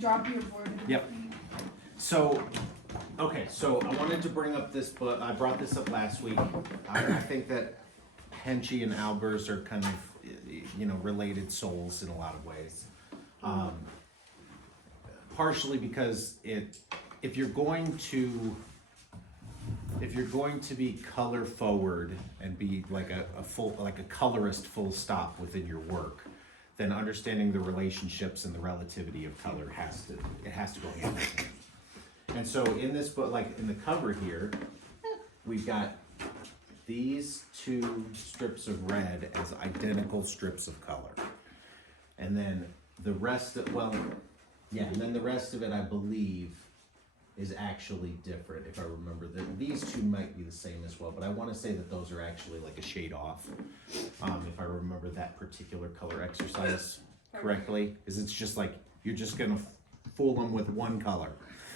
drop your board? Yep. So, okay, so I wanted to bring up this book. I brought this up last week. I think that Hensche and Albers are kind of, you know, related souls in a lot of ways. Partially because if you're going to be color forward and be like a colorist full stop within your work, then understanding the relationships and the relativity of color has to go hand in hand. And so in this book, like in the cover here, we've got these two strips of red as identical strips of color. And then the rest of, and then the rest of it, I believe, is actually different, if I remember. These two might be the same as well, but I want to say that those are actually like a shade off, if I remember that particular color exercise correctly. Is it's just like, you're just going to fool them with one color.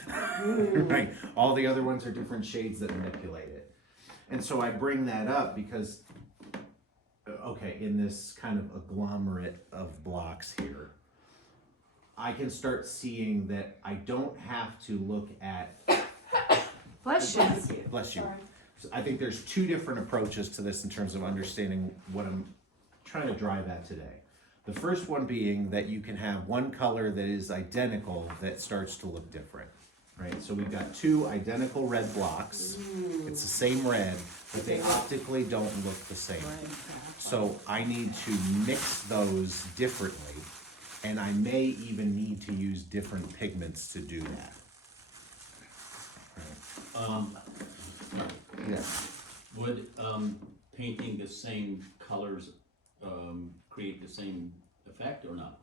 Right? All the other ones are different shades that manipulate it. And so I bring that up because, okay, in this kind of agglomerate of blocks here, I can start seeing that I don't have to look at... Bless you. Bless you. So I think there's two different approaches to this in terms of understanding what I'm trying to drive at today. The first one being that you can have one color that is identical that starts to look different, right? So we've got two identical red blocks. It's the same red, but they optically don't look the same. So I need to mix those differently, and I may even need to use different pigments to do that. Yeah. Would painting the same colors create the same effect or not?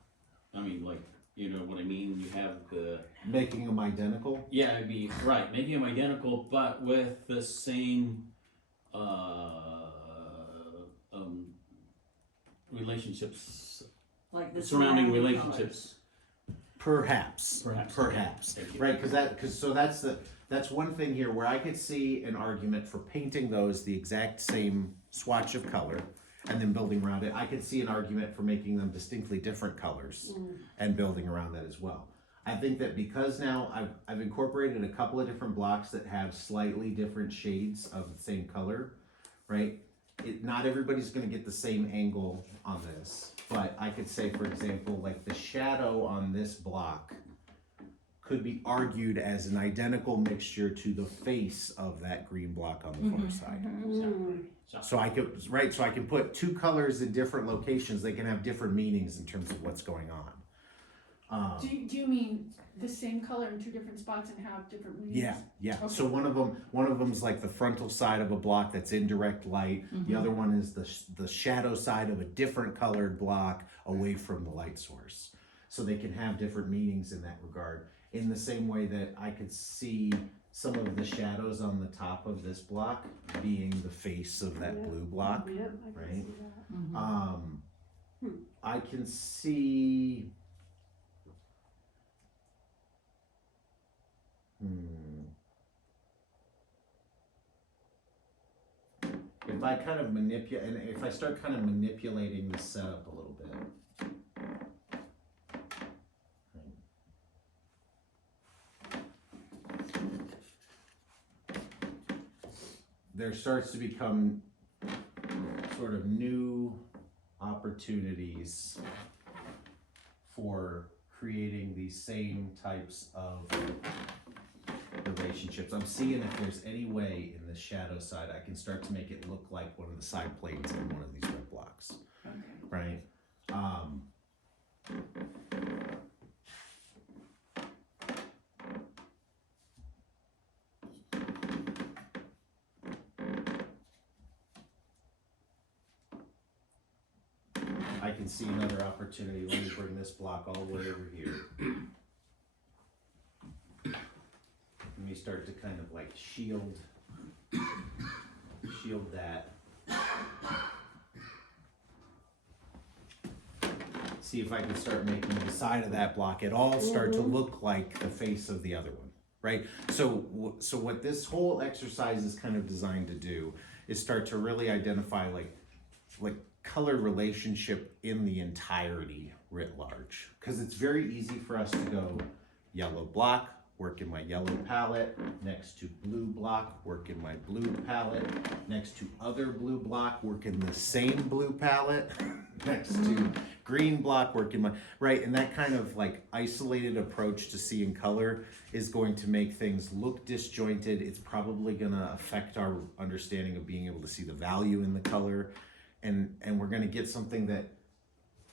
I mean, like, you know what I mean? You have the... Making them identical? Yeah, it'd be, right, making them identical, but with the same relationships, Like the surrounding relationships. Perhaps. Perhaps. Thank you. Right, so that's one thing here where I could see an argument for painting those the exact same swatch of color and then building around it. I could see an argument for making them distinctly different colors and building around that as well. I think that because now I've incorporated a couple of different blocks that have slightly different shades of the same color, right? Not everybody's going to get the same angle on this, but I could say, for example, like the shadow on this block could be argued as an identical mixture to the face of that green block on the far side. So I could, right, so I can put two colors in different locations. They can have different meanings in terms of what's going on. Do you mean the same color in two different spots and have different meanings? Yeah. Okay. So one of them's like the frontal side of a block that's in direct light. The other one is the shadow side of a different colored block away from the light source. So they can have different meanings in that regard. In the same way that I could see some of the shadows on the top of this block being the face of that blue block, right? I can see... If I kind of if I start kind of manipulating the setup a little bit. There starts to become sort of new opportunities for creating these same types of relationships. I'm seeing if there's any way in the shadow side I can start to make it look like one of the side planes in one of these red blocks. Okay. Right? I can see another opportunity. Let me bring this block all the way over here. Let me start to kind of like shield that. See if I can start making the side of that block at all start to look like the face of the other one, right? So what this whole exercise is kind of designed to do is start to really identify like color relationship in the entirety writ large. Because it's very easy for us to go, yellow block, work in my yellow palette, next to blue block, work in my blue palette, next to other blue block, work in the same blue palette, next to green block, work in my, right? And that kind of like isolated approach to seeing color is going to make things look disjointed. It's probably gonna affect our understanding of being able to see the value in the color. And we're gonna get something that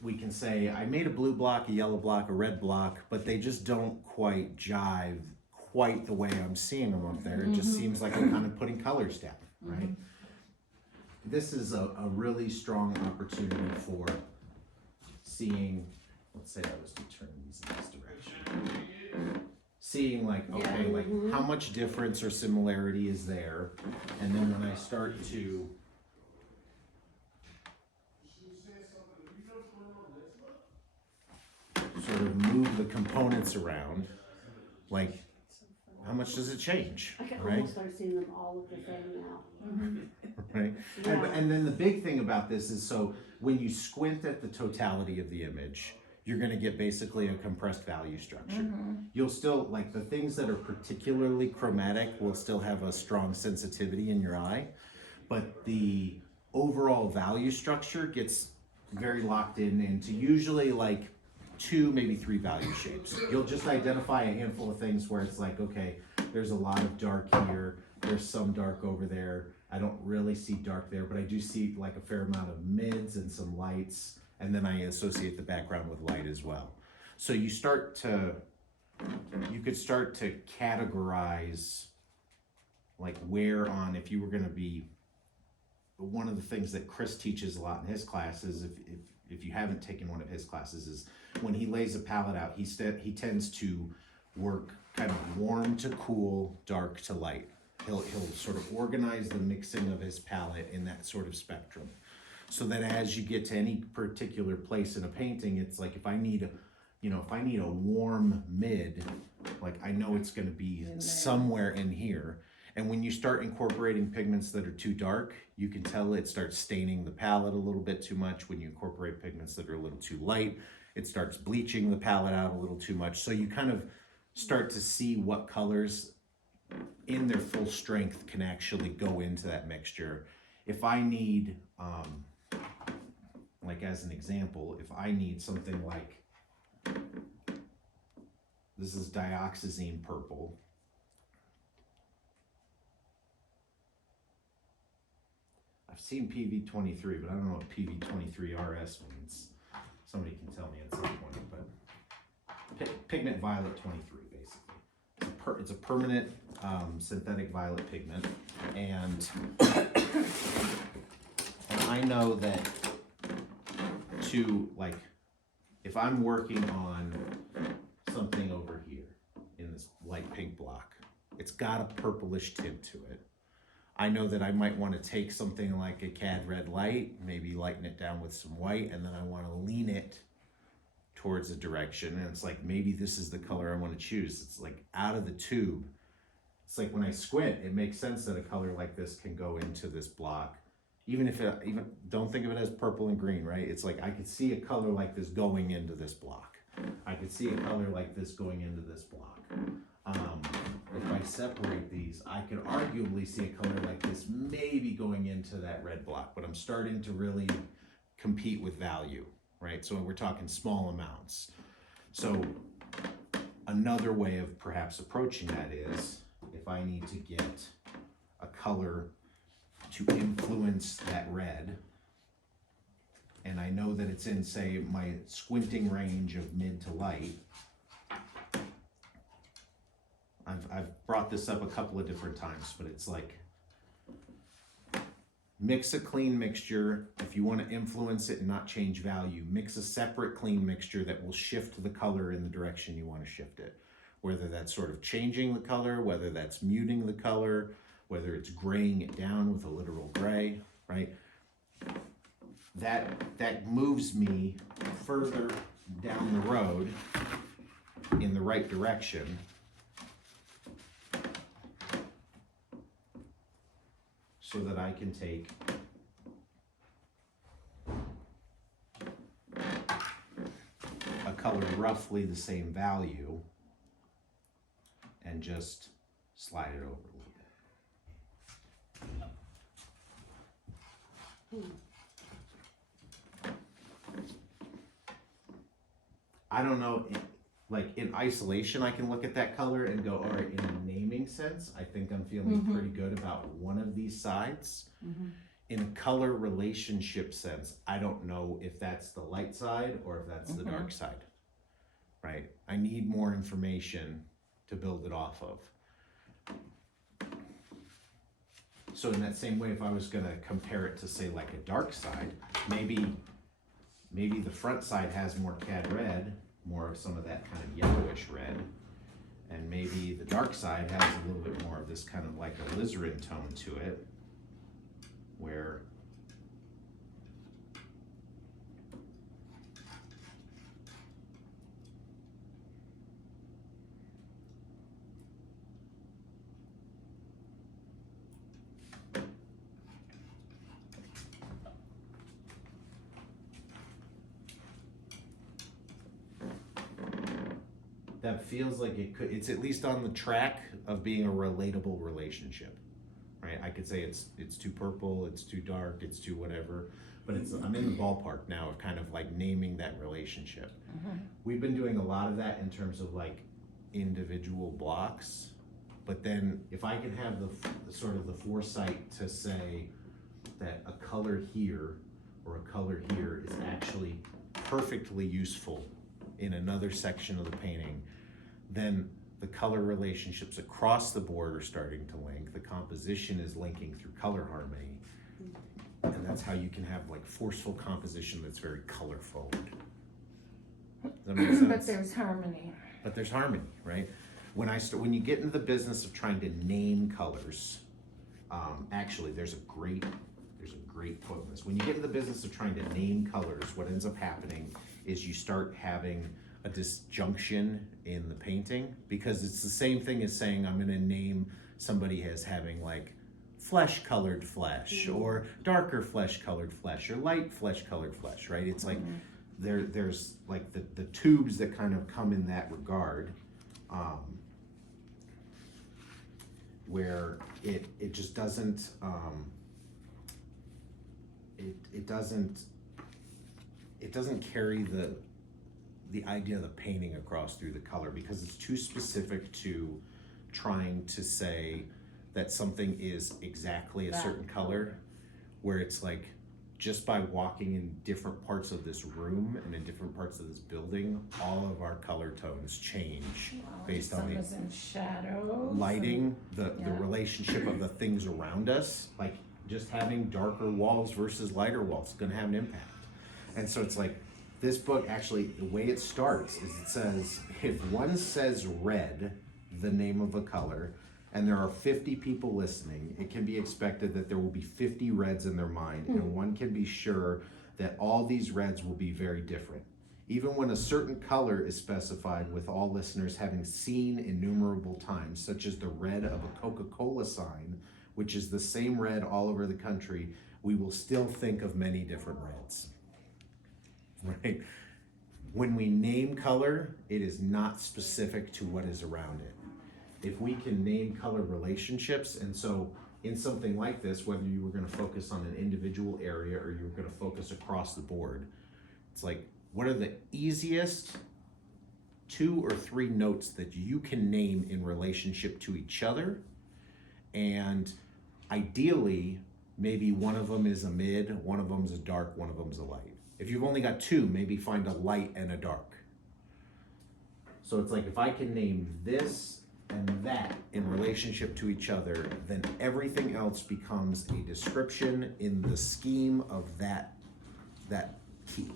we can say, I made a blue block, a yellow block, a red block, but they just don't quite jive quite the way I'm seeing them up there. It just seems like I'm kind of putting colors down, right? This is a really strong opportunity for seeing, let's say I was to turn these in this direction. Seeing like, okay, like how much difference or similarity is there? And then when I start to sort of move the components around, like how much does it change, I can right? almost start seeing them all look the same now. Right? Yeah. And then the big thing about this is, so when you squint at the totality of the image, you're going to get basically a compressed value structure. You'll still, like the things that are particularly chromatic will still have a strong sensitivity in your eye, but the overall value structure gets very locked in into usually like 2, maybe 3 value shapes. You'll just identify a handful of things where it's like, okay, there's a lot of dark here, there's some dark over there, I don't really see dark there, but I do see like a fair amount of mids and some lights, and then I associate the background with light as well. So you could start to categorize like where on, if you were gonna be, one of the things that Chris teaches a lot in his classes, if you haven't taken one of his classes, is when he lays a palette out, he tends to work kind of warm to cool, dark to light. He'll sort of organize the mixing of his palette in that sort of spectrum, so that as you get to any particular place in a painting, it's like if I need a warm mid, like I know it's going to be somewhere in here. And when you start incorporating pigments that are too dark, you can tell it starts staining the palette a little bit too much. When you incorporate pigments that are a little too light, it starts bleaching the palette out a little too much. So you kind of start to see what colors in their full strength can actually go into that mixture. If I need, like as an example, if I need something like, this is dioxazine purple. I've seen PV23, but I don't know what PV23 RS means. Somebody can tell me at some point, but pigment violet 23, basically. It's a permanent synthetic violet pigment, and I know that if I'm working on something over here in this light pink block, it's got a purplish tint to it. I know that I might want to take something like a cad red light, maybe lighten it down with some white, and then I want to lean it towards a direction. And it's like, maybe this is the color I want to choose. It's like out of the tube. It's like when I squint, it makes sense that a color like this can go into this block. Even don't think of it as purple and green, right? It's like I could see a color like this going into this block. I could see a color like this going into this block. If I separate these, I could arguably see a color like this maybe going into that red block, but I'm starting to really compete with value, right? So we're talking small amounts. So another way of perhaps approaching that is, if I need to get a color to influence that red, and I know that it's in, say, my squinting range of mid to light, I've brought this up a couple of different times, but it's like, mix a clean mixture. If you want to influence it and not change value, mix a separate clean mixture that will shift the color in the direction you want to shift it. Whether that's sort of changing the color, whether that's muting the color, whether it's graying it down with a literal gray, right? That moves me further down the road in the right direction. So that I can take a color roughly the same value and just slide it over a little bit. I don't know, like in isolation, I can look at that color and go, all right, in a naming sense, I think I'm feeling pretty good about one of these sides. In a color relationship sense, I don't know if that's the light side or if that's the dark side, right? I need more information to build it off of. So in that same way, if I was gonna compare it to say like a dark side, maybe the front side has more cad red, more of some of that kind of yellowish red, and maybe the dark side has a little bit more of this kind of like a alizarin tone to it, where that feels like it's at least on the track of being a relatable relationship, right? I could say it's too purple, it's too dark, it's too whatever, but I'm in the ballpark now of kind of like naming that relationship. We've been doing a lot of that in terms of like individual blocks, but then if I can have the sort of the foresight to say that a color here or a color here is actually perfectly useful in another section of the painting, then the color relationships across the board are starting to link. The composition is linking through color harmony. And that's how you can have like forceful composition that's very color forward. Does that make sense? But there's harmony. But there's harmony, right? When you get into the business of trying to name colors, actually there's a great quote in this. When you get into the business of trying to name colors, what ends up happening is you start having a disjunction in the painting, because it's the same thing as saying I'm going to name somebody as having like flesh colored flesh or darker flesh colored flesh or light flesh colored flesh, right? It's like there's like the tubes that kind of come in that regard, where it just doesn't it doesn't carry the idea of the painting across through the color, because it's too specific to trying to say that something is exactly a certain color, where it's like just by walking in different parts of this room and in different parts of this building, all of our color tones change based on the in shadows, lighting, the relationship of the things around us. Like just having darker walls versus lighter walls is going to have an impact. And so it's like, this book actually, the way it starts is it says, if one says red, the name of a color, and there are 50 people listening, it can be expected that there will be 50 reds in their mind, and one can be sure that all these reds will be very different. Even when a certain color is specified with all listeners having seen innumerable times, such as the red of a Coca-Cola sign, which is the same red all over the country, we will still think of many different reds. Right? When we name color, it is not specific to what is around it. If we can name color relationships, and so in something like this, whether you were going to focus on an individual area or you were going to focus across the board, it's like, what are the easiest 2 or 3 notes that you can name in relationship to each other? And ideally, maybe one of them is a mid, one of them is a dark, one of them is a light. If you've only got 2, maybe find a light and a dark. So it's like, if I can name this and that in relationship to each other, then everything else becomes a description in the scheme of that key.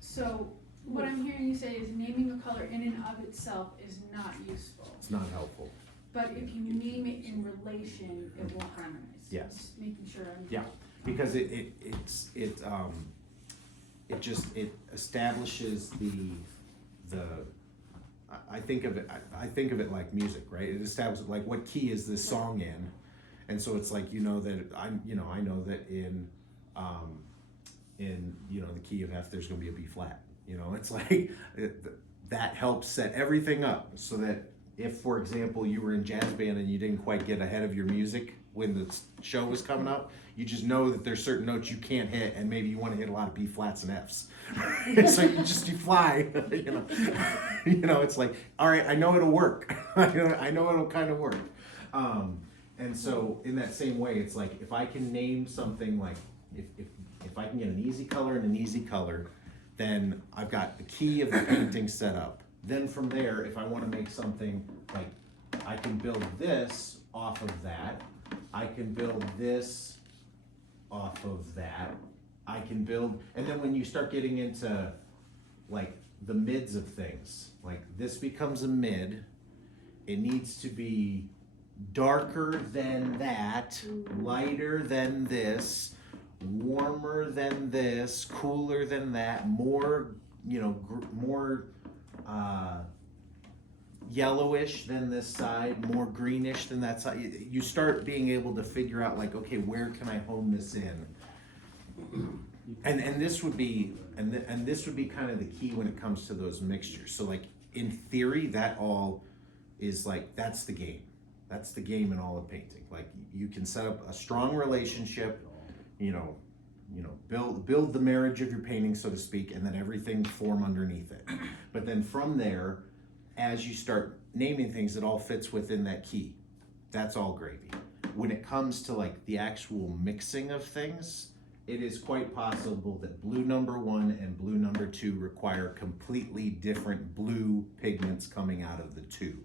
So what I'm hearing you say is naming a color in and of itself is not useful. It's not helpful. But if you name it in relation, it will harmonize. Yes. Just making sure I'm. Yeah, because it establishes I think of it like music, right? It establishes like, what key is this song in, and so it's like, I know that in the key of F there's going to be a B flat. It's like that helps set everything up so that if, for example, you were in jazz band and you didn't quite get ahead of your music when the show was coming up, you just know that there's certain notes you can't hit, and maybe you want to hit a lot of B flats and Fs. So you fly, it's like, all right, I know it'll work. I know it'll kind of work. And so in that same way, it's like, if I can name something, like if I can get an easy color and an easy color, then I've got the key of the painting set up. Then from there, if I want to make something, like, I can build this off of that. I can build this off of that. I can build, and then when you start getting into like the mids of things, like this becomes a mid, it needs to be darker than that, lighter than this, warmer than this, cooler than that, more, more yellowish than this side, more greenish than that side. You start being able to figure out, like, okay, where can I hone this in? And this would be this would be kind of the key when it comes to those mixtures. So, like, in theory, that all is like, that's the game. That's the game in all of painting. Like, you can set up a strong relationship, build the marriage of your painting, so to speak, and then everything form underneath it. But then from there, as you start naming things, it all fits within that key. That's all gravy. When it comes to like the actual mixing of things, it is quite possible that blue number 1 and blue number 2 require completely different blue pigments coming out of the tube.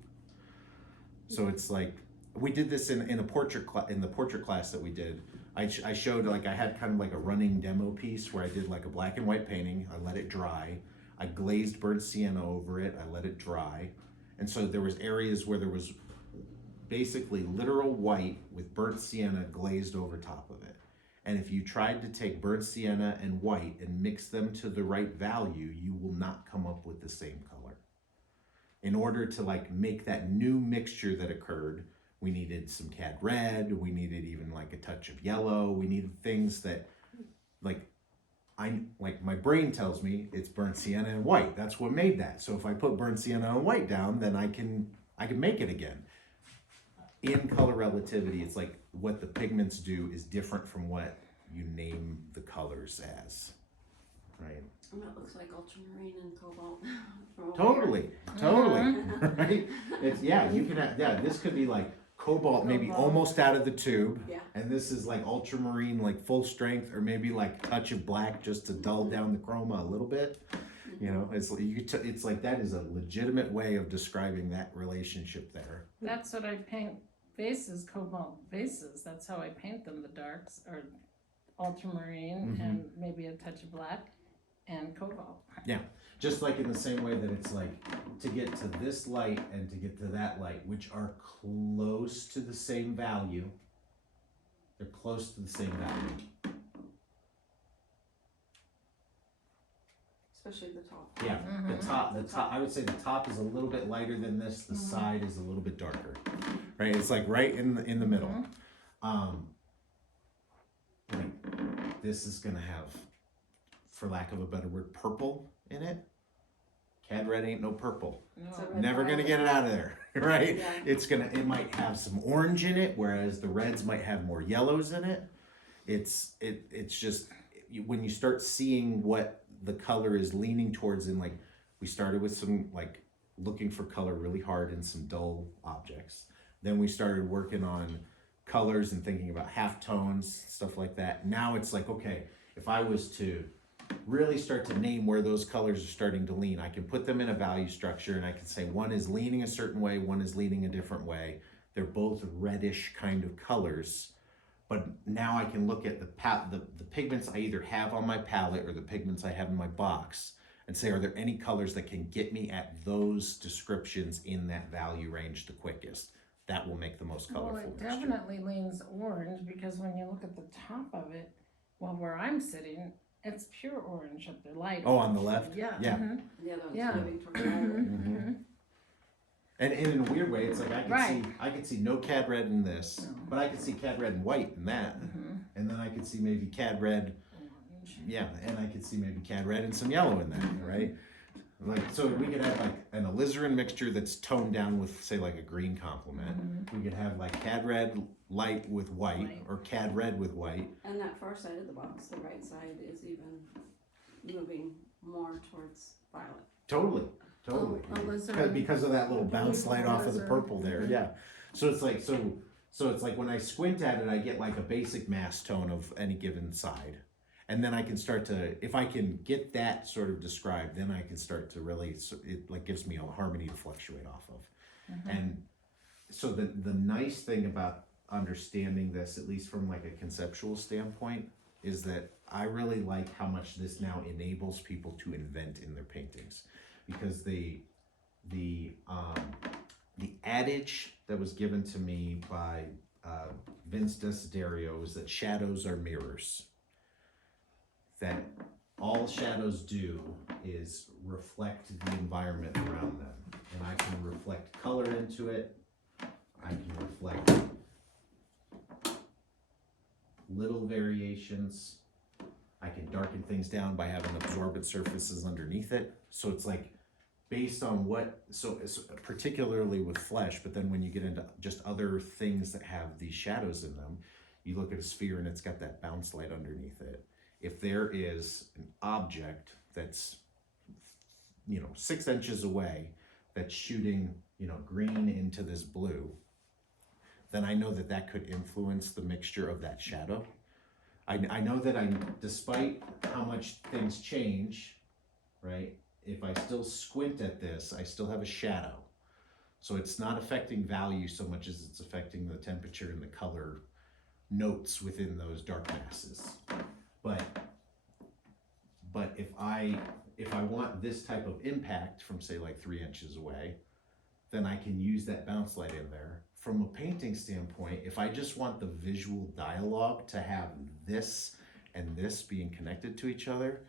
So it's like, we did this in a portrait in the portrait class that we did. I showed, like, I had kind of like a running demo piece where I did like a black and white painting. I let it dry. I glazed burnt sienna over it. I let it dry. And so there was areas where there was basically literal white with burnt sienna glazed over top of it. And if you tried to take burnt sienna and white and mix them to the right value, you will not come up with the same color. In order to like make that new mixture that occurred, we needed some cad red, we needed even like a touch of yellow, we needed things that, like, my brain tells me it's burnt sienna and white. That's what made that. So if I put burnt sienna and white down, then I can make it again. In color relativity, it's like what the pigments do is different from what you name the colors as, right? And it looks like ultramarine and cobalt. from over Totally, right? It's, you can have, this could be like cobalt, maybe almost out of the tube. Yeah. And this is like ultramarine, like full strength, or maybe like touch of black just to dull down the chroma a little bit. It's like, that is a legitimate way of describing that relationship there. That's what I paint vases, cobalt vases. That's how I paint them, the darks, or ultramarine and maybe a touch of black and cobalt. Yeah, just like in the same way that it's like, to get to this light and to get to that light, which are close to the same value. They're close to the same value. Especially the top. Yeah, the top, I would say the top is a little bit lighter than this, the side is a little bit darker, right? It's like right in the middle. Like, this is gonna have, for lack of a better word, purple in it. Cad red ain't no purple. No. Never gonna get it out of there, right? Yeah. It might have some orange in it, whereas the reds might have more yellows in it. It's just, when you start seeing what the color is leaning towards, in, like, we started with some, like, looking for color really hard in some dull objects. Then we started working on colors and thinking about halftones, stuff like that. Now it's like, okay, if I was to really start to name where those colors are starting to lean, I can put them in a value structure, and I can say one is leaning a certain way, one is leaning a different way. They're both reddish kind of colors. But now I can look at the pigments I either have on my palette or the pigments I have in my box and say, are there any colors that can get me at those descriptions in that value range the quickest? That will make the most colorful Well, it mixture. definitely leans orange, because when you look at the top of it, well, where I'm sitting, it's pure orange up there, light. Oh, on the left? Yeah. Yeah. mhm. The other one's Yeah. moving towards violet. Mhm. And in a weird way, it's like Right. I could see no cad red in this, No. but I could see cad red and white in that. Mhm. And then I could see maybe cad red, Orange. and I could see maybe cad red and some yellow in that, right? Like, so we could have like an alizarin mixture that's toned down with, say, like a green complement. We could have like cad red light with white, or cad red with white. And that far side of the box, the right side is even moving more towards violet. Totally. Oh, alizarin. Because of that little bounce light off of the Alizarin. purple there, yeah. So it's like, so it's like when I squint at it, I get like a basic mass tone of any given side. And then I can start to, if I can get that sort of described, then I can start to really, it like gives me a harmony to fluctuate off of. And so the nice thing about understanding this, at least from like a conceptual standpoint, is that I really like how much this now enables people to invent in their paintings. Because the adage that was given to me by Vince Desiderio is that shadows are mirrors. That all shadows do is reflect the environment around them. And I can reflect color into it. I can reflect little variations. I can darken things down by having absorbent surfaces underneath it. So it's like based on what, so particularly with flesh, but then when you get into just other things that have these shadows in them, you look at a sphere and it's got that bounce light underneath it. If there is an object that's, 6 inches away that's shooting, green into this blue, then I know that that could influence the mixture of that shadow. I know that despite how much things change, right? If I still squint at this, I still have a shadow. So it's not affecting value so much as it's affecting the temperature and the color notes within those dark masses. But if I want this type of impact from, say, like 3 inches away, then I can use that bounce light in there. From a painting standpoint, if I just want the visual dialogue to have this and this being connected to each other,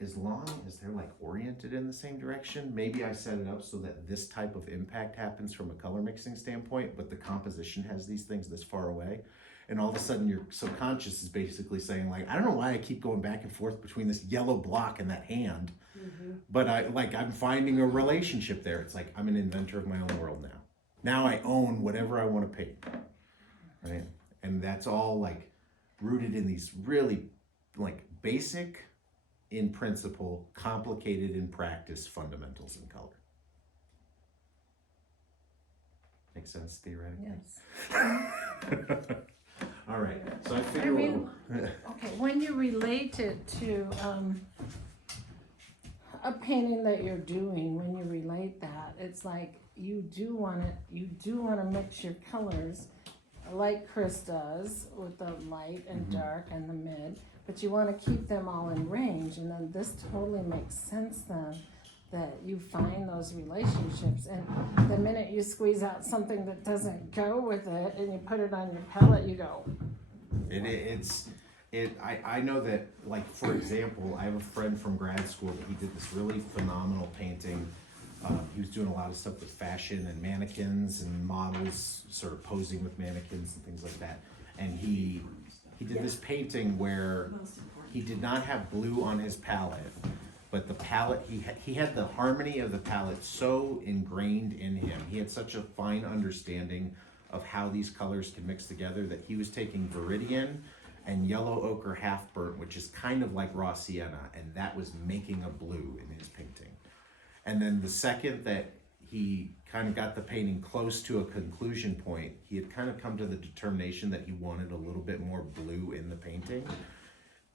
as long as they're like oriented in the same direction, maybe I set it up so that this type of impact happens from a color mixing standpoint, but the composition has these things this far away. And all of a sudden your subconscious is basically saying like, I don't know why I keep going back and forth between this yellow block and that hand, but I'm finding a relationship there. It's like, I'm an inventor of my own world now. Now I own whatever I want to paint, right? And that's all like rooted in these really like basic in principle, complicated in practice fundamentals in color. Makes sense theoretically? Yes. All right, so I figure Okay, when you relate it to a painting that you're doing, when you relate that, it's like you do want to mix your colors like Chris does with the light and dark and the mid, but you want to keep them all in range, and then this totally makes sense then that you find those relationships, and the minute you squeeze out something that doesn't go with it and you put it on your palette, you go. I know that, like, for example, I have a friend from grad school that he did this really phenomenal painting. He was doing a lot of stuff with fashion and mannequins and models sort of posing with mannequins and things like that. And he did this painting where he did not have blue on his palette, but the palette, he had the harmony of the palette so ingrained in him. He had such a fine understanding of how these colors can mix together that he was taking Viridian and yellow ochre half burnt, which is kind of like raw sienna, and that was making a blue in his painting. And then the second that he kind of got the painting close to a conclusion point, he had kind of come to the determination that he wanted a little bit more blue in the painting.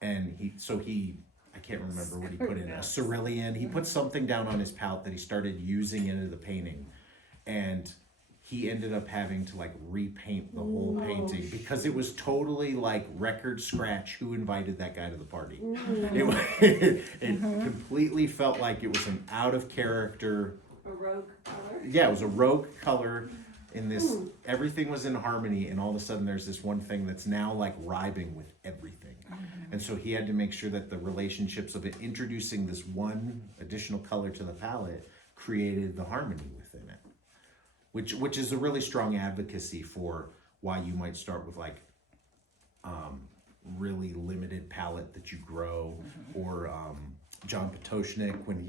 And I can't remember what he put in, a cerulean. He put something down on his palette that he started using into the painting. And he ended up having to like repaint the whole painting because it was totally like record scratch. Who invited that guy to the party? It completely felt like it was an out of character. A rogue color? Yeah, it was a rogue color in this, everything was in harmony, and all of a sudden there's this one thing that's now like ribing with everything. And so he had to make sure that the relationships of it, introducing this one additional color to the palette, created the harmony within it. Which is a really strong advocacy for why you might start with like really limited palette that you grow, or John Patochnik when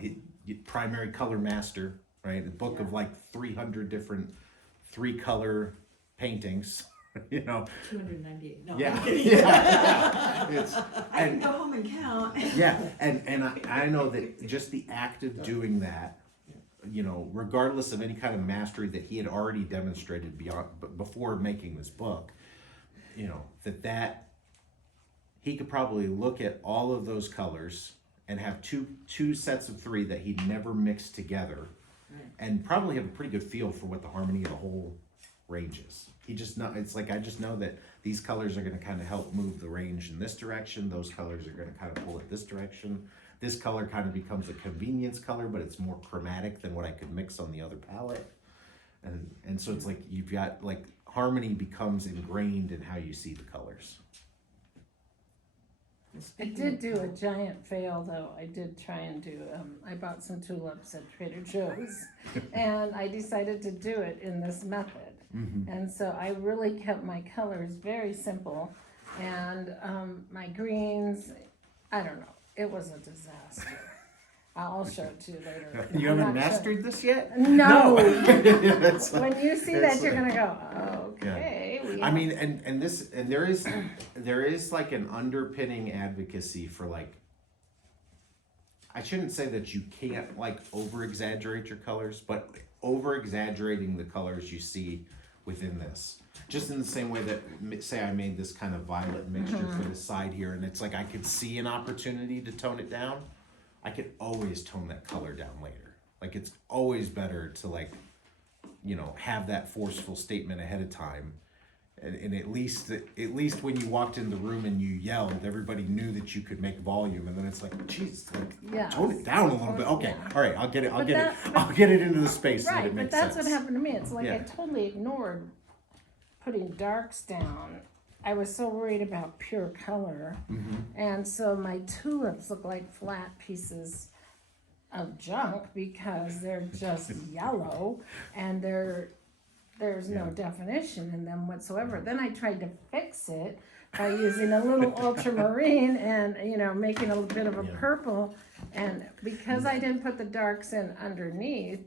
he Primary Color Master, right? A book of like 300 different 3-color paintings, you know. 298. No. Yeah, I'm kidding. yeah. It's, I can go home and count. yeah, and I know that just the act of doing that, you know, regardless of any kind of mastery that he had already demonstrated before making this book, you know, that he could probably look at all of those colors and have two sets of 3 that he'd never mixed together, and probably have a pretty good feel for what the harmony of the whole range is. He just know, it's like, I just know that these colors are going to kind of help move the range in this direction. Those colors are going to kind of pull it this direction. This color kind of becomes a convenience color, but it's more chromatic than what I could mix on the other palette. And so it's like, you've got, like, harmony becomes ingrained in how you see the colors. I did do a giant fail though. I did try and do, I bought some tulips at Trader Joe's and I decided to do it in this method. And so I really kept my colors very simple, and my greens, I don't know, it was a disaster. I'll show it to you later. You I'm haven't not sure. mastered this yet? No. It's like- When you see it's that, you're like- gonna go, okay. I mean, and there is like an underpinning advocacy for, like, I shouldn't say that you can't like over exaggerate your colors, but over exaggerating the colors you see within this. Just in the same way that, say I made this kind of violet mixture for this side here, and it's like I could see an opportunity to tone it down. I could always tone that color down later. Like, it's always better to, like, you know, have that forceful statement ahead of time. And at least when you walked in the room and you yelled, everybody knew that you could make volume. And then it's like, geez, like, Yeah. tone it down a little bit. Okay, Yeah. all right, I'll get it. But that- I'll get it into the space so that Right, it but makes that's sense. what happened to me. It's like I Yeah. totally ignored putting darks down. I was so worried about pure color. And so my tulips look like flat pieces of junk because they're just yellow and there's no definition in them whatsoever. Then I tried to fix it by using a little ultramarine and, you know, making a bit of a purple. And because I didn't put the darks in underneath,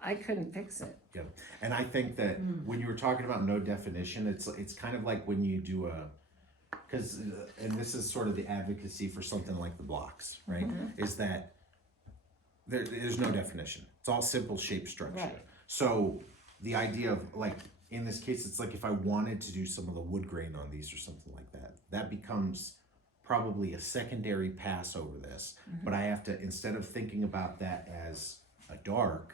I couldn't fix it. Yeah, and I think that when you were talking about no definition, it's kind of like when you do because and this is sort of the advocacy for something like the blocks, right? Is that there's no definition. It's all simple shape structure. Right. So the idea of, like, in this case, it's like if I wanted to do some of the wood grain on these or something like that, that becomes probably a secondary pass over this. But I have to, instead of thinking about that as a dark,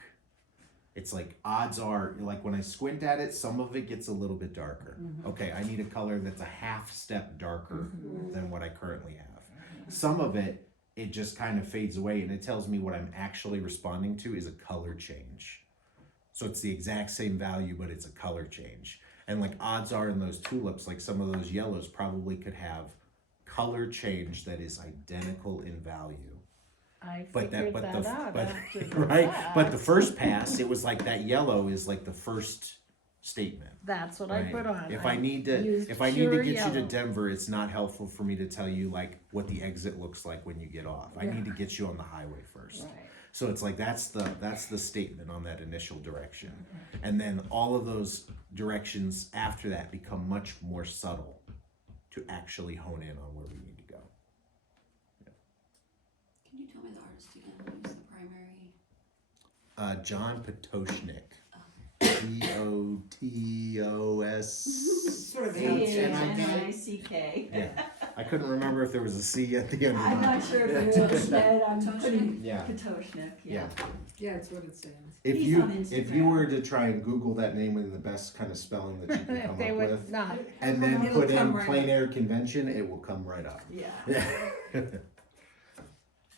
it's like odds are, like, when I squint at it, some of it gets a little bit darker. Okay, I need a color that's a half step darker than what I currently have. Some of it just kind of fades away, and it tells me what I'm actually responding to is a color change. So it's the exact same value, but it's a color change. And, like, odds are in those tulips, like, some of those yellows probably could have color change that is identical in value. I But figured that, that out after the right. fact. But the first pass, it was like that yellow is like the first statement. That's what I Right? put on. If I need to used get pure you to yellow. Denver, it's not helpful for me to tell you, like, what the exit looks like when you get off. I need to get you on the highway first. Right. So it's like that's the statement on that initial direction. And then all of those directions after that become much more subtle to actually hone in on where we need to go. Can you tell me the artist again? Who's the primary? John Potoshnik. Potos. Sort of H-N-I-C-K. Yeah, I couldn't remember if there was a C at the end or I'm not. not sure if it's Ned, I'm putting Yeah, Potoshnik, yeah. Yeah, it's what it says. If He's you on if Instagram. you were to try and Google that name in the best kind of spelling that you can come They up would with, not. and then It'll put in come right plein up. air convention, it will come right up. Yeah. Yeah.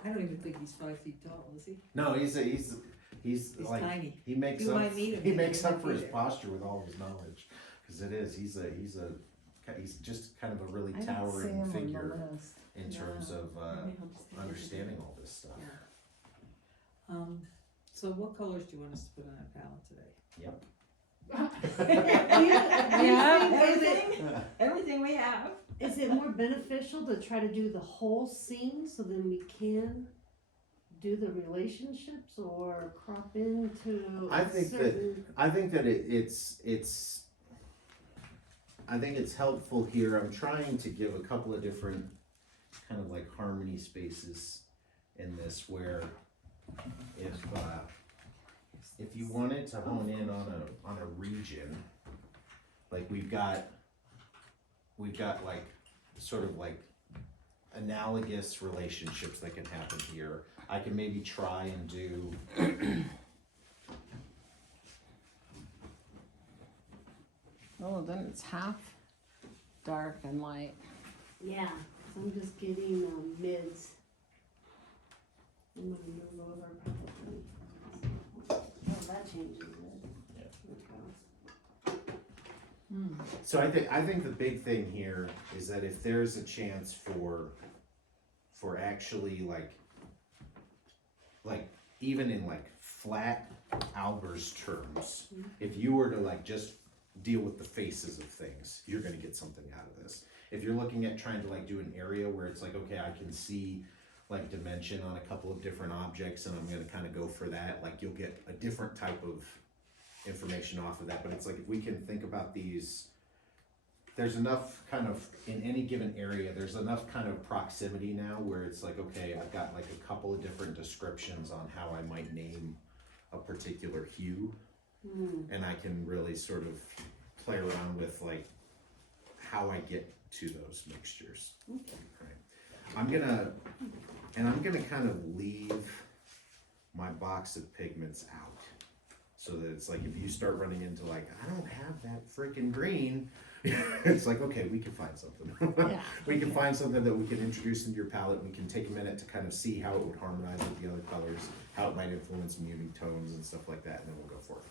I don't even think he's 5 feet tall, is he? No, he's He's like tiny. he makes You up might meet him, he he makes might up for be his there. posture with all his knowledge, because it is he's just kind of a really I don't see towering him on the figure list. in terms of Maybe he'll just take understanding all this stuff. Yeah. So what colors do you want us to put on our palette today? Yep. Everything we have. Is it more beneficial to try to do the whole scene so then we can do the relationships or crop into I think that- certain? I think that I think it's helpful here. I'm trying to give a couple of different kind of like harmony spaces in this where if you wanted to hone in on a region, like we've got like sort of like analogous relationships that can happen here. I can maybe try and do Oh, then it's half dark and light. Yeah, so I'm just getting mids. I'm gonna move over probably. Oh, that changes it. Hmm. So I think the big thing here is that if there's a chance for actually like even in like flat Albers terms, if you were to like just deal with the faces of things, you're gonna get something out of this. If you're looking at trying to like do an area where it's like, okay, I can see like dimension on a couple of different objects and I'm gonna kind of go for that, like you'll get a different type of information off of that. But it's like if we can think about these, there's enough kind of in any given area, there's enough kind of proximity now where it's like, okay, I've got like a couple of different descriptions on how I might name a particular hue, and I can really sort of play around with like how I get to those mixtures. Okay. Right. I'm gonna kind of leave my box of pigments out, so that it's like if you start running into like, I don't have that freaking green, it's like, okay, we can find something. Yeah. We can find something that we can introduce into your palette. We can take a minute to kind of see how it would harmonize with the other colors, how it might influence muting tones and stuff like that, and then we'll go for it.